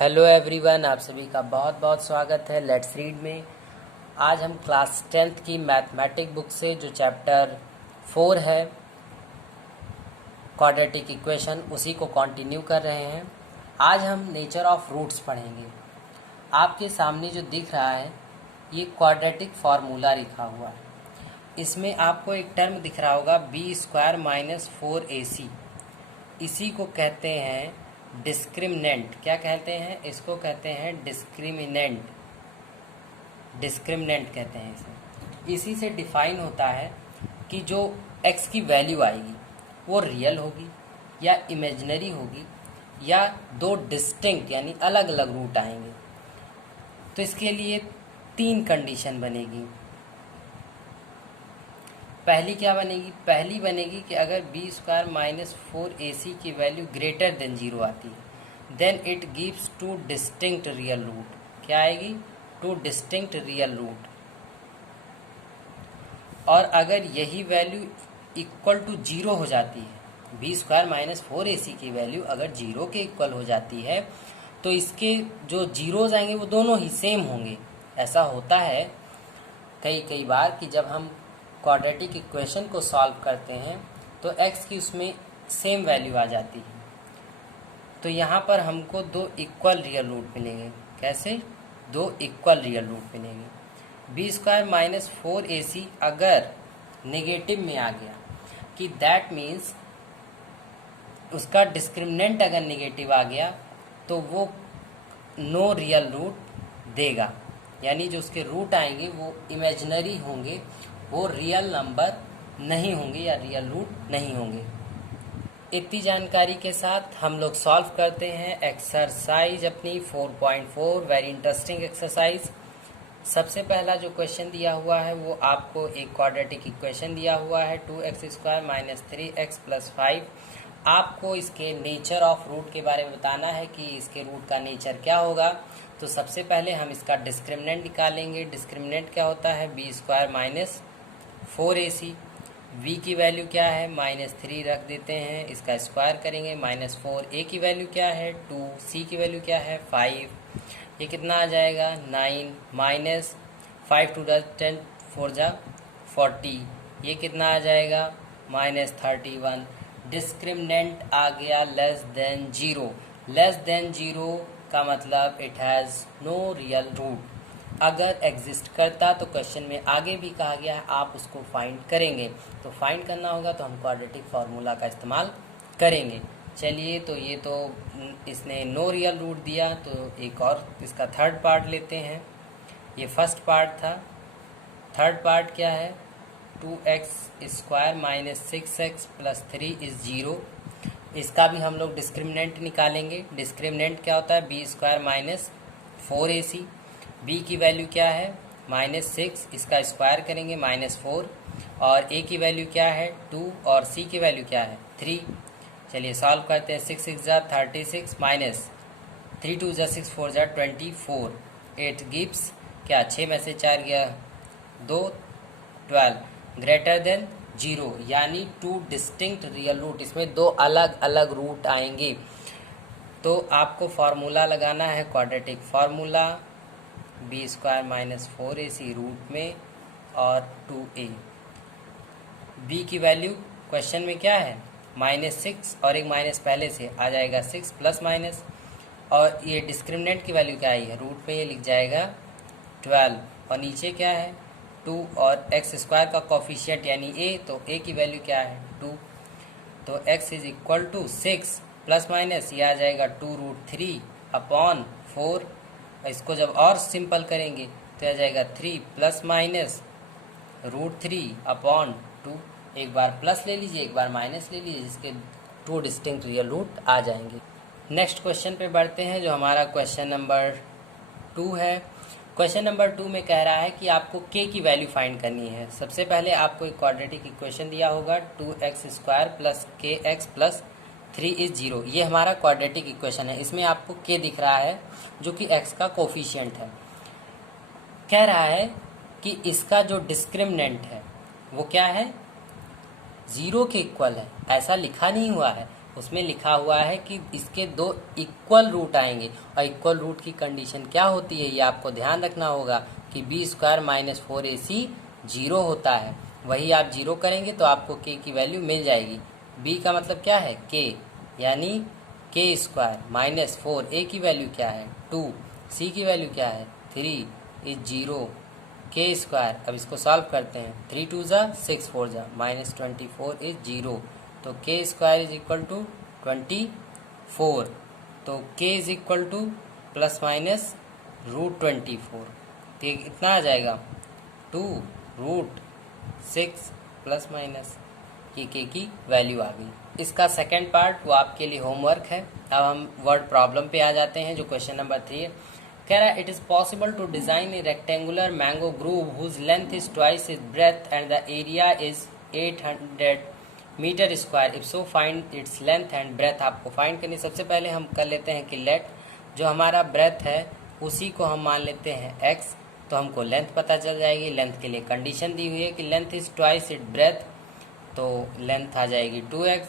Hello everyone, आप सभी का बहुत बहुत स्वागत है लेट्स रीड में। आज हम क्लास 10th की मैथमेटिक बुक से जो चैप्टर 4 है क्वाड्रेटिक इक्वेशन, उसी को कंटिन्यू कर रहे हैं। आज हम नेचर ऑफ रूट्स पढ़ेंगे। आपके सामने जो दिख रहा है ये क्वाड्रेटिक फार्मूला लिखा हुआ है। इसमें आपको एक टर्म दिख रहा होगा b² - 4ac। इसी को कहते हैं डिस्क्रिमिनेंट। क्या कहते हैं इसको? कहते हैं डिस्क्रिमिनेंट। डिस्क्रिमिनेंट कहते हैं इसे। इसी से डिफाइन होता है कि जो x की वैल्यू आएगी वो रियल होगी या इमेजिनरी होगी या दो डिस्टिंक्ट यानी अलग अलग रूट आएंगे। तो इसके लिए 3 कंडीशन बनेगी। पहली क्या बनेगी? पहली बनेगी कि अगर b² - 4ac की वैल्यू ग्रेटर देन 0 आती है then it gives 2 distinct real root. क्या आएगी? 2 डिस्टिंक्ट रियल रूट। और अगर यही वैल्यू इक्वल टू 0 हो जाती है, b² - 4ac की वैल्यू अगर 0 के इक्वल हो जाती है तो इसके जो जीरोज आएंगे वो दोनों ही सेम होंगे। ऐसा होता है कई बार कि जब हम क्वाड्रेटिक इक्वेशन को सॉल्व करते हैं तो x की उसमें सेम वैल्यू आ जाती है। तो यहाँ पर हमको 2 इक्वल रियल रूट मिलेंगे। कैसे? 2 इक्वल रियल रूट मिलेंगे। b² - 4ac अगर नेगेटिव में आ गया कि दैट मीन्स उसका डिस्क्रिमिनेंट अगर नेगेटिव आ गया तो वो नो रियल रूट देगा, यानी जो उसके रूट आएंगे वो इमेजिनरी होंगे, वो रियल नंबर नहीं होंगे या रियल रूट नहीं होंगे। इतनी जानकारी के साथ हम लोग सॉल्व करते हैं एक्सरसाइज अपनी 4.4। Very interesting exercise. सबसे पहला जो क्वेश्चन दिया हुआ है वो आपको एक क्वाड्रेटिक इक्वेशन दिया हुआ है 2x² - 3x + 5। आपको इसके नेचर ऑफ रूट के बारे में बताना है कि इसके रूट का नेचर क्या होगा। तो सबसे पहले हम इसका डिस्क्रिमिनेंट निकालेंगे। डिस्क्रिमिनेंट क्या होता है? b² - 4ac। v की वैल्यू क्या है? -3 रख देते हैं, इसका स्क्वायर करेंगे। -4a की वैल्यू क्या है? 2। c की वैल्यू क्या है? 5। ये कितना आ जाएगा? 9 -5 2 10 4 जा 40। ये कितना आ जाएगा? -31। डिस्क्रिमिनेंट आ गया लेस देन 0। लेस देन 0 का मतलब it has no real root. अगर एग्जिस्ट करता तो क्वेश्चन में आगे भी कहा गया है आप उसको फाइंड करेंगे। तो फाइंड करना होगा तो हम क्वाड्रेटिक फार्मूला का इस्तेमाल करेंगे। चलिए, तो ये तो इसने नो रियल रूट दिया, तो एक और इसका थर्ड पार्ट लेते हैं। ये फर्स्ट पार्ट था। थर्ड पार्ट क्या है? 2x² - 6x + 3 = 0। इसका भी हम लोग डिस्क्रिमिनेंट निकालेंगे। डिस्क्रिमिनेंट क्या होता है? b² - 4ac। b की वैल्यू क्या है? -6। इसका स्क्वायर करेंगे, -4। और a की वैल्यू क्या है? 2। और c की वैल्यू क्या है? 3। चलिए सॉल्व करते हैं। 6 6 जा 36 -3 2 जा 6 4 जा 24। 8 गिव्स क्या? 6 में से 4 गया 2 12। ग्रेटर देन 0 यानी 2 डिस्टिंक्ट रियल रूट। इसमें 2 अलग अलग रूट आएंगे। तो आपको फार्मूला लगाना है quadratic formula b² - 4ac root में और 2a। b की वैल्यू क्वेश्चन में क्या है? -6 और एक माइनस पहले से आ जाएगा 6 प्लस माइनस। और ये डिस्क्रिमिनेंट की वैल्यू क्या आई है? रूट में ये लिख जाएगा 12। और नीचे क्या है? 2 और x² का कोफिशिएंट यानी a, तो a की वैल्यू क्या है? 2। तो x = 6 प्लस माइनस ये आ जाएगा 2√3/4। इसको जब और सिंपल करेंगे तो आ जाएगा 3 प्लस माइनस √3/2। एक बार प्लस ले लीजिए, एक बार माइनस ले लीजिए, जिसके 2 डिस्टिंक्ट रियल रूट आ जाएंगे। नेक्स्ट क्वेश्चन पे बढ़ते हैं जो हमारा क्वेश्चन नंबर 2 है। क्वेश्चन नंबर 2 में कह रहा है कि आपको k की वैल्यू फाइंड करनी है। सबसे पहले आपको एक क्वाड्रेटिक इक्वेशन दिया होगा 2x² + kx + 3 = 0। ये हमारा क्वाड्रेटिक इक्वेशन है। इसमें आपको k दिख रहा है जो कि x का कोफिशिएंट है। कह रहा है कि इसका जो डिस्क्रिमिनेंट है वो क्या है? 0 के इक्वल है। ऐसा लिखा नहीं हुआ है उसमें लिखा हुआ है कि इसके दो इक्वल रूट आएंगे, और इक्वल रूट की कंडीशन क्या होती है ये आपको ध्यान रखना होगा कि बी स्क्वायर माइनस 4ac 0 होता है। वही आप 0 करेंगे तो आपको k की वैल्यू मिल जाएगी। b का मतलब क्या है k, यानी k स्क्वायर माइनस 4a की वैल्यू क्या है 2, c की वैल्यू क्या है 3 इज 0, k स्क्वायर। अब इसको सॉल्व करते हैं, 3 2 ज़ा 6 4 ज़ा माइनस 24 इज 0, तो k square is equal to 24, तो k is equal to plus minus root 24, तो ये कितना आ जाएगा 2 रूट 6 प्लस माइनस, ये k की वैल्यू आ गई। इसका सेकेंड पार्ट वो आपके लिए होमवर्क है। अब हम वर्ड प्रॉब्लम पे आ जाते हैं जो क्वेश्चन नंबर 3 है। कह रहा है it is possible to design a rectangular mango grove whose length is twice is breadth and the area is 800 metre square, if so find its length and breadth. आपको find करनी, सबसे पहले हम कर लेते हैं कि लेट जो हमारा ब्रेथ है उसी को हम मान लेते हैं x, तो हमको लेंथ पता चल जाएगी। लेंथ के लिए कंडीशन दी हुई है कि length is twice it breadth, तो लेंथ आ जाएगी 2x।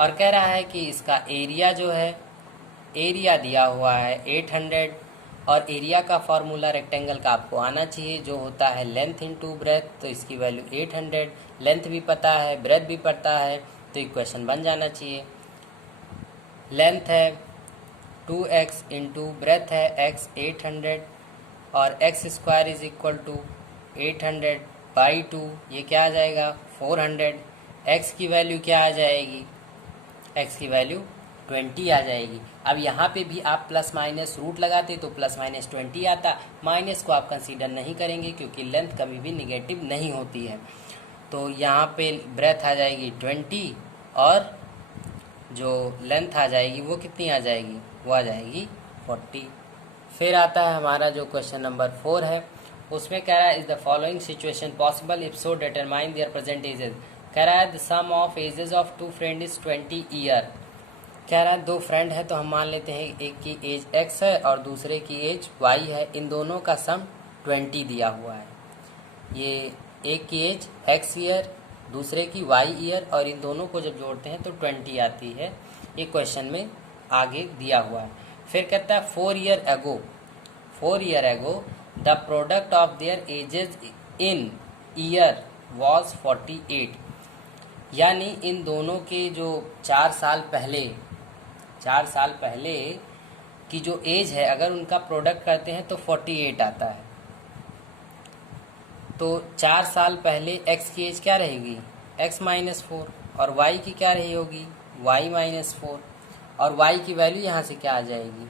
और कह रहा है कि इसका एरिया जो है, एरिया दिया हुआ है 800, और एरिया का फॉर्मूला रेक्टेंगल का आपको आना चाहिए जो होता है लेंथ इंटू ब्रेथ, तो इसकी वैल्यू 800, लेंथ भी पता है ब्रेथ भी पता है, तो इक्वेशन बन जाना चाहिए। लेंथ है 2x इंटू ब्रेथ है x 800, और x square is equal to 800 by 2, ये क्या आ जाएगा 400। x की वैल्यू क्या आ जाएगी, x की वैल्यू 20 आ जाएगी। अब यहाँ पे भी आप प्लस माइनस रूट लगाते तो प्लस माइनस 20 आता, माइनस को आप कंसीडर नहीं करेंगे क्योंकि लेंथ कभी भी निगेटिव नहीं होती है। तो यहाँ पे ब्रेथ आ जाएगी 20 और जो लेंथ आ जाएगी वो कितनी आ जाएगी, वो आ जाएगी 40। फिर आता है हमारा जो क्वेश्चन नंबर 4 है, उसमें कह रहा है is the following situation possible if so determine their present ages. कह रहा है the sum of ages of 2 friend is 20 year. कह रहा है 2 फ्रेंड है तो हम मान लेते हैं एक की एज x है और दूसरे की एज y है, इन दोनों का सम 20 दिया हुआ है। ये एक की एज x ईयर दूसरे की y ईयर, और इन दोनों को जब जोड़ते हैं तो 20 आती है, ये क्वेश्चन में आगे दिया हुआ है। फिर कहता है 4 year ago the product of their edges in year was 48, यानी इन दोनों के जो 4 साल पहले की जो एज है अगर उनका प्रोडक्ट करते हैं तो 48 आता है। तो 4 साल पहले x की एज क्या रहेगी x माइनस 4, और y की क्या रही होगी y माइनस 4, और y की वैल्यू यहाँ से क्या आ जाएगी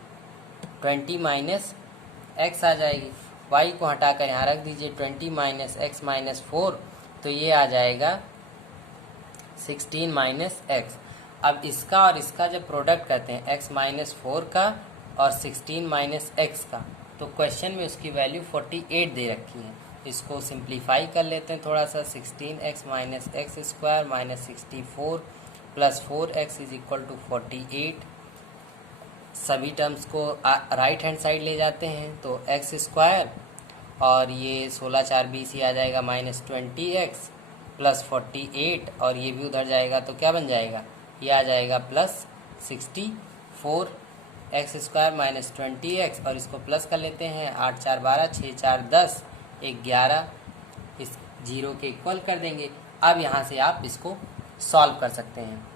20 माइनस x आ जाएगी। y को हटाकर यहाँ रख दीजिए 20 माइनस x माइनस 4, तो ये आ जाएगा 16 माइनस x। अब इसका और इसका जब प्रोडक्ट करते हैं x माइनस 4 का और 16 माइनस x का, तो क्वेश्चन में उसकी वैल्यू 48 दे रखी है। इसको सिंप्लीफाई कर लेते हैं थोड़ा सा, 16x minus x square minus 64 plus 4x is equal to 48। सभी टर्म्स को राइट हैंड साइड ले जाते हैं तो x स्क्वायर और ये 16 4 20 ही आ जाएगा माइनस 20x प्लस 48, और ये भी उधर जाएगा तो क्या बन जाएगा, ये आ जाएगा plus 64 x square minus 20x, और इसको प्लस कर लेते हैं 8 4 12 6 4 10 11, इस 0 के इक्वल कर देंगे। अब यहाँ से आप इसको सॉल्व कर सकते हैं,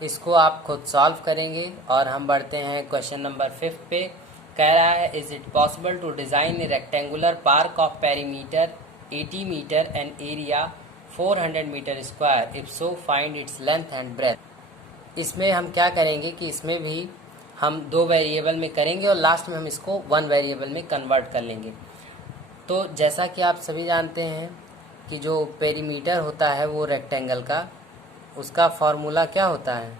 इसको आप खुद सॉल्व करेंगे। और हम बढ़ते हैं क्वेश्चन नंबर 5 पे। कह रहा है is it possible to design a rectangular park of perimeter 80 metre and area 400 metre square, if so find its length and breadth. इसमें हम क्या करेंगे कि इसमें भी हम 2 वेरिएबल में करेंगे और लास्ट में हम इसको 1 वेरिएबल में कन्वर्ट कर लेंगे। तो जैसा कि आप सभी जानते हैं कि जो पेरीमीटर होता है वो रेक्टेंगल का, उसका फॉर्मूला क्या होता है,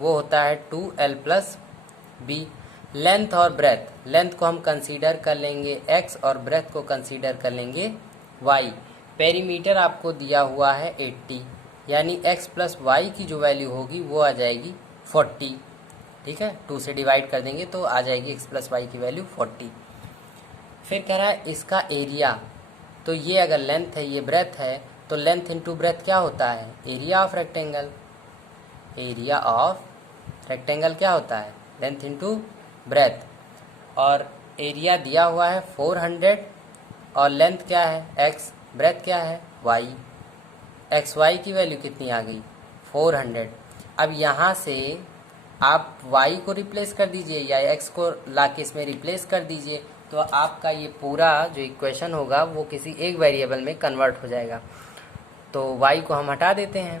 वो होता है 2l प्लस b। लेंथ और ब्रेथ, लेंथ को हम कंसीडर कर लेंगे x और ब्रेथ को कंसीडर कर लेंगे y। पेरीमीटर आपको दिया हुआ है 80, यानी x प्लस y की जो वैल्यू होगी वो आ जाएगी 40। ठीक है, 2 से डिवाइड कर देंगे तो आ जाएगी x प्लस y की वैल्यू 40। फिर कह रहा है इसका एरिया, तो ये अगर लेंथ है ये ब्रेथ है, तो लेंथ इंटू ब्रेथ क्या होता है, area of rectangle. Area of rectangle क्या होता है, लेंथ इंटू ब्रेथ, और एरिया दिया हुआ है 400 और लेंथ क्या है x, ब्रेथ क्या है y, एक्स वाई की वैल्यू कितनी आ गई 400। अब यहाँ से आप y को रिप्लेस कर दीजिए या x को लाके इसमें रिप्लेस कर दीजिए, तो आपका ये पूरा जो इक्वेशन होगा वो किसी एक वेरिएबल में कन्वर्ट हो जाएगा। तो y को हम हटा देते हैं,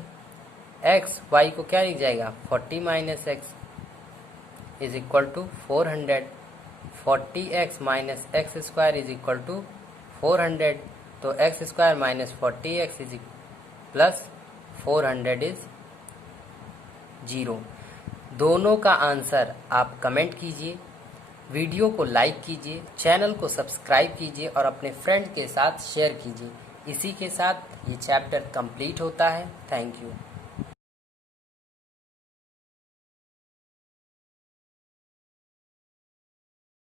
x y को क्या लिख जाएगा 40 minus x is equal to 400, 40x minus x square is equal to 400, तो x square minus 40x is plus 400 is 0। दोनों का आंसर आप कमेंट कीजिए, वीडियो को लाइक कीजिए, चैनल को सब्सक्राइब कीजिए और अपने फ्रेंड के साथ शेयर कीजिए। इसी के साथ ये चैप्टर कंप्लीट होता है। Thank you.